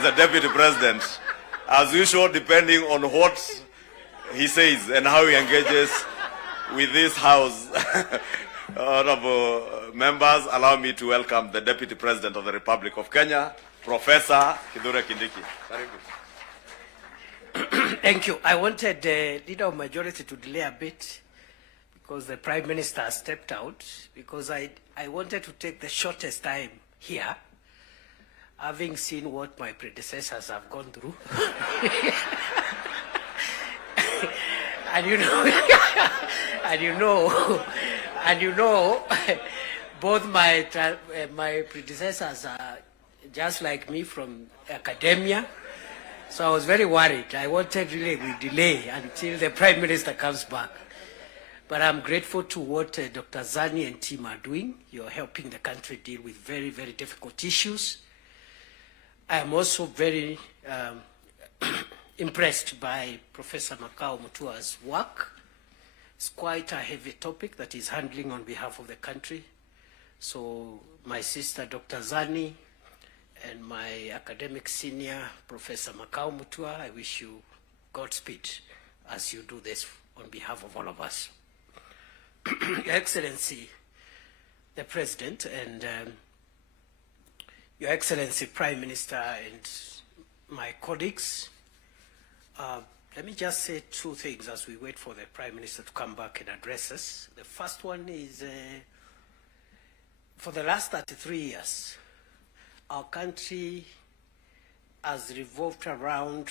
The Deputy President, as usual, depending on what he says and how he engages with this House. Honorable members, allow me to welcome the Deputy President of the Republic of Kenya, Professor Kindiki. Thank you. I wanted the Leader of Majority to delay a bit because the Prime Minister stepped out, because I wanted to take the shortest time here, having seen what my predecessors have gone through. and you know, both my predecessors are just like me from academia. So I was very worried. I wanted really we delay until the Prime Minister comes back. But I'm grateful to what Dr. Zani and team are doing. You're helping the country deal with very, very difficult issues. I am also very impressed by Professor Makao Mutua's work. It's quite a heavy topic that he's handling on behalf of the country. So my sister, Dr. Zani, and my academic senior, Professor Makao Mutua, I wish you Godspeed as you do this on behalf of all of us. Your Excellency, the President, and Your Excellency, Prime Minister, and my colleagues, let me just say two things as we wait for the Prime Minister to come back and address us. The first one is, for the last 33 years, our country has revolved around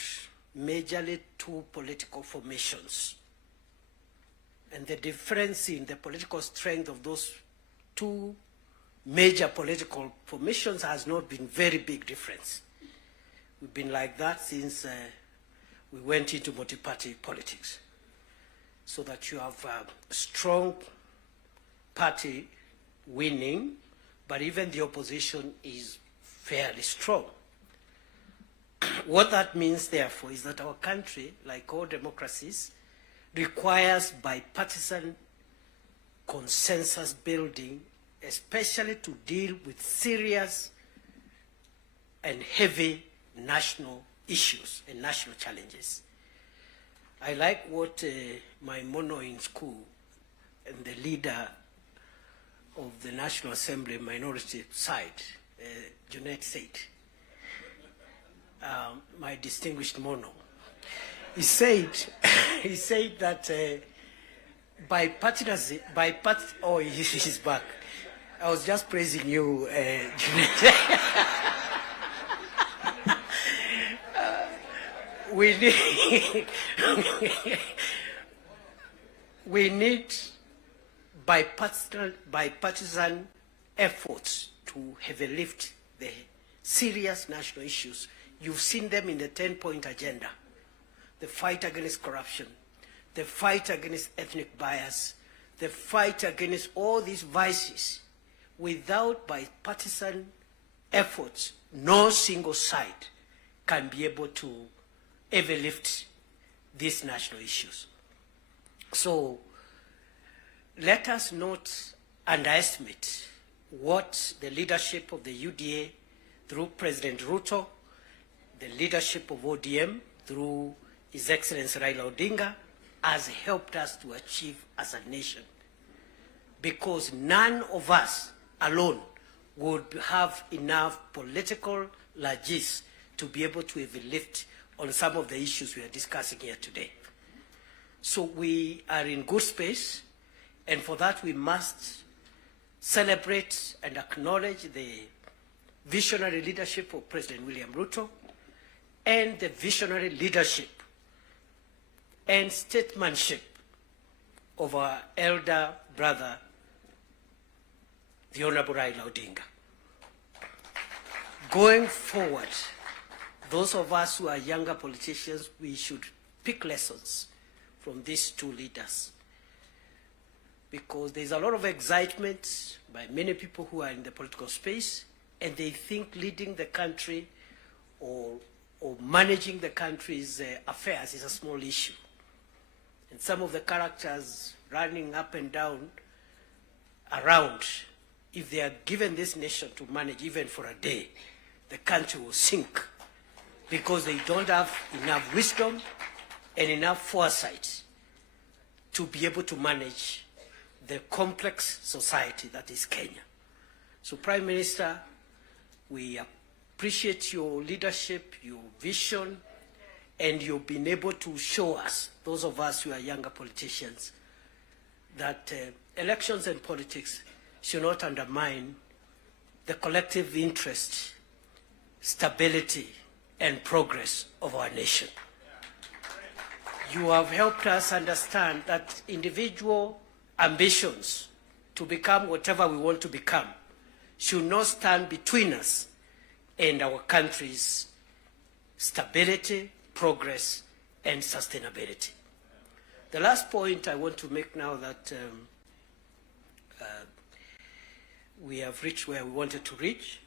majorly two political formations. And the difference in the political strength of those two major political formations has not been very big difference. We've been like that since we went into multi-party politics. So that you have a strong party winning, but even the opposition is fairly strong. What that means, therefore, is that our country, like all democracies, requires bipartisan consensus building, especially to deal with serious and heavy national issues and national challenges. I like what my mono in school and the leader of the National Assembly minority side, Junet said, my distinguished mono. He said that bipartisan, oh, he's back. I was just praising you, Junet. We need bipartisan efforts to heavy lift the serious national issues. You've seen them in the 10-point agenda. The fight against corruption, the fight against ethnic bias, the fight against all these vices. Without bipartisan efforts, no single side can be able to ever lift these national issues. So let us not underestimate what the leadership of the UDA through President Ruto, the leadership of ODM through His Excellency Raila Odinga has helped us to achieve as a nation. Because none of us alone would have enough political largesse to be able to even lift on some of the issues we are discussing here today. So we are in good space, and for that we must celebrate and acknowledge the visionary leadership of President William Ruto and the visionary leadership and statesmanship of our elder brother, the Honorable Raila Odinga. Going forward, those of us who are younger politicians, we should pick lessons from these two leaders, because there's a lot of excitement by many people who are in the political space, and they think leading the country or managing the country's affairs is a small issue. And some of the characters running up and down around, if they are given this nation to manage even for a day, the country will sink because they don't have enough wisdom and enough foresight to be able to manage the complex society that is Kenya. So, Prime Minister, we appreciate your leadership, your vision, and you've been able to show us, those of us who are younger politicians, that elections and politics should not undermine the collective interest, stability, and progress of our nation. You have helped us understand that individual ambitions to become whatever we want to become should not stand between us and our country's stability, progress, and sustainability. The last point I want to make now that we have reached where we wanted to reach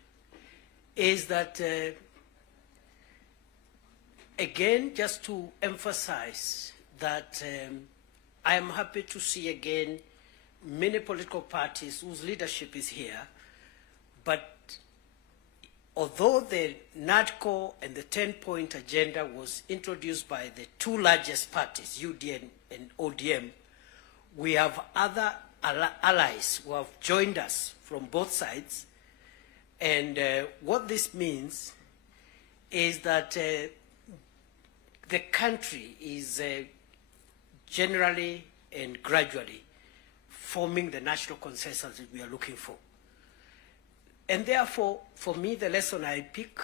is that, again, just to emphasize that I am happy to see again many political parties whose leadership is here, but although the NADCO and the 10-point agenda was introduced by the two largest parties, UDN and ODM, we have other allies who have joined us from both sides. And what this means is that the country is generally and gradually forming the national consensus that we are looking for. And therefore, for me, the lesson I pick,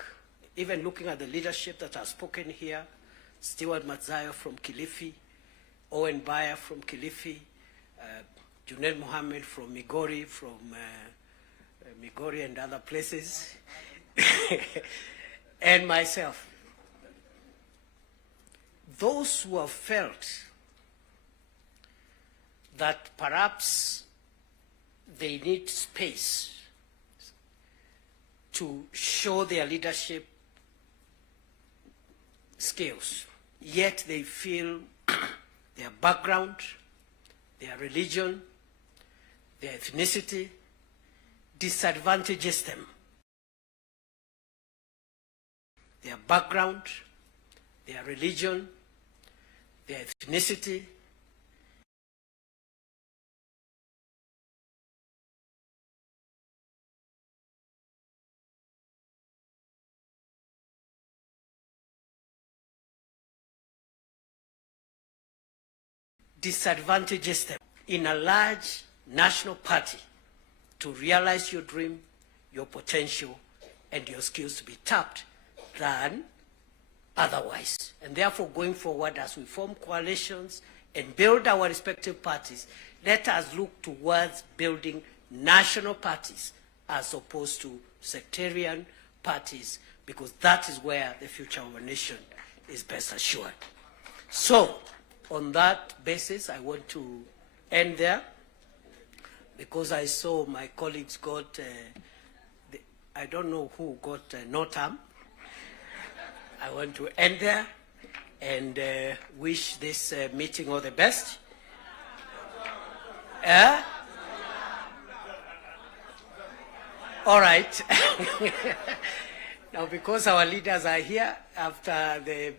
even looking at the leadership that has spoken here, Stewart Matzayo from Kilifi, Owen Baya from Kilifi, Junaid Mohammed from Migori, Migori and other places, and myself. Those who have felt that perhaps they need space to show their leadership skills, yet they feel their background, their religion, their ethnicity disadvantages them. Their background, their religion, their ethnicity disadvantages them in a large national party to realize your dream, your potential, and your skills to be tapped than otherwise. And therefore, going forward, as we form coalitions and build our respective parties, let us look towards building national parties as opposed to sectarian parties, because that is where the future of a nation is best assured. So, on that basis, I want to end there, because I saw my colleagues got, I don't know who got no term. I want to end there and wish this meeting all the best. All right. Now, because our leaders are here, after the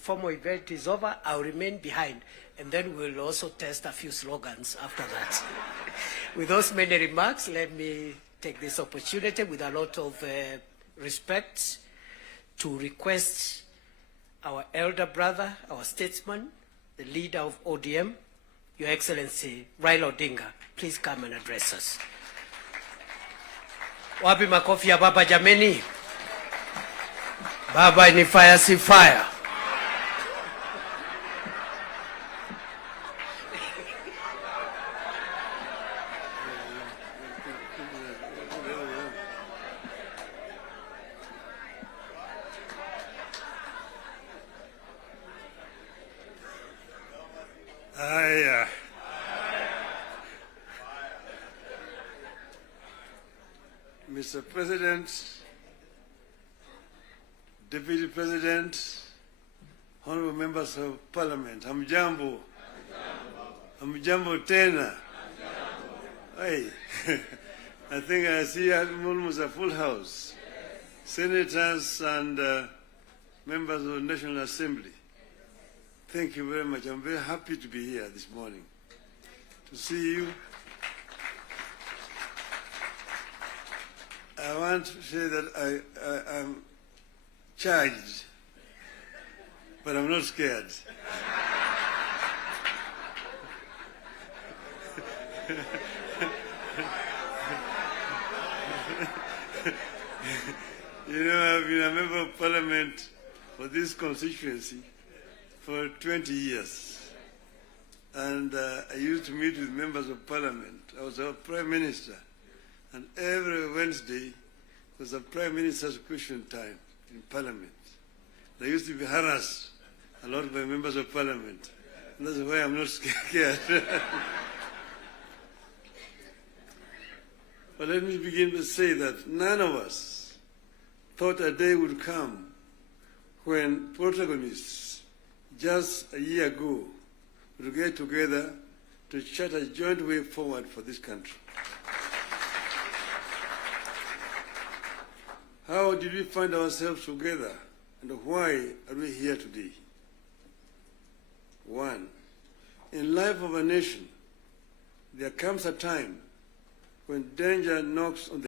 formal event is over, I'll remain behind, and then we'll also test a few slogans after that. With those many remarks, let me take this opportunity with a lot of respect to request our elder brother, our statesman, the leader of ODM, Your Excellency Raila Odinga, please come and address us. Wapi makofi ya baba jameni? Baba ni fire si fire. Mr. President, Deputy President, honorable members of Parliament, hamjambo. Hamjambo tena. Hey, I think I see almost a full house. Senators and members of the National Assembly, thank you very much. I'm very happy to be here this morning to see you. I want to say that I'm charged, but I'm not scared. You know, I've been a member of parliament for this constituency for 20 years. And I used to meet with members of parliament. I was a prime minister. And every Wednesday was a prime minister's question time in parliament. I used to be harassed a lot by members of parliament. And that's why I'm not scared. But let me begin to say that none of us thought a day would come when protagonists just a year ago would get together to chart a joint way forward for this country. How did we find ourselves together, and why are we here today? One, in life of a nation, there comes a time when danger knocks on the